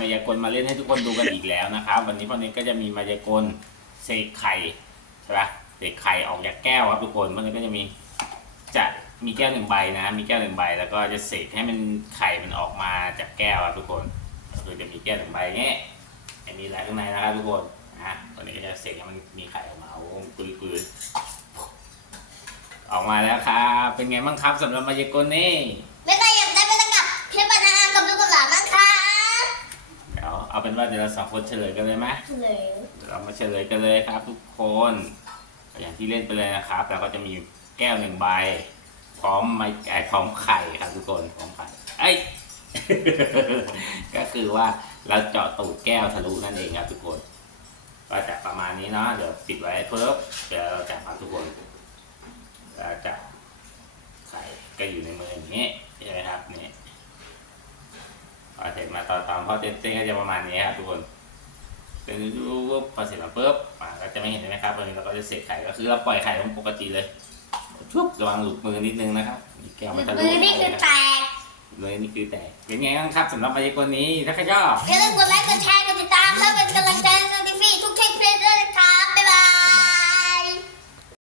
มายากลมาเล่นให้ทุกคนดูกันอีกแล้วนะครับ วันนี้พ่อเน็ตก็จะมีมายากลเสกไข่ใช่ปะเสกไข่ออกจากแก้วครับทุกคนพ่อเน็ตก็จะมีจะมีแก้วหนึ่งใบนะ มีแก้วหนึ่งใบ แล้วก็จะเสกให้มันไข่มันออกมาจากแก้วครับทุกคนก็คือจะมีแก้วหนึ่งใบอย่างเงี้ยไม่มีอะไรข้างในนะครับทุกคนนะตอนนี้ก็จะเสกให้มันมีไข่ออกมาโอ้โหกุยกุยออกมาแล้วครับ เป็นไงบ้างครับสำหรับมายากลนี่ เดี๋ยวเอาเป็นว่าเดี๋ยวเราสองคนเฉลยกันเลยไหมเฉลยเดี๋ยวเรามาเฉลยกันเลยครับ ทุกคนอย่างที่เล่นไปเลยนะครับแล้วก็จะมีแก้วหนึ่งใบ พร้อมไม้ไก่พร้อมไข่ครับทุกคนพร้อมไข่เอ้ย ก็คือว่าเราเจาะตูดแก้วทะลุนั่นเองครับทุกคนก็จะประมาณนี้เนาะเดี๋ยวปิดไว้เพิ่มเดี๋ยวเราจับครับทุกคนแล้วจับไข่ก็อยู่ในมืออย่างนี้ใช่ไหมครับนี่ พอเสร็จมาตอนตอนพอเต้นๆก็จะประมาณนี้ครับทุกคนเป็นรูปพอเสร็จแล้วปุ๊บอ่าก็จะไม่เห็นใช่ไหมครับวันนี้เราก็จะเสกไข่ก็คือเราปล่อยไข่ลงปกติเลยชุบระวังหลุดมือนิดนึงนะครับนี่แก้วมันทะลุมือนี่คือแตกมือนี่คือแตกเป็นไงบ้างครับสำหรับมายากลนี้ถ้าใครชอบอย่าลืมกดไลค์กดแชร์กด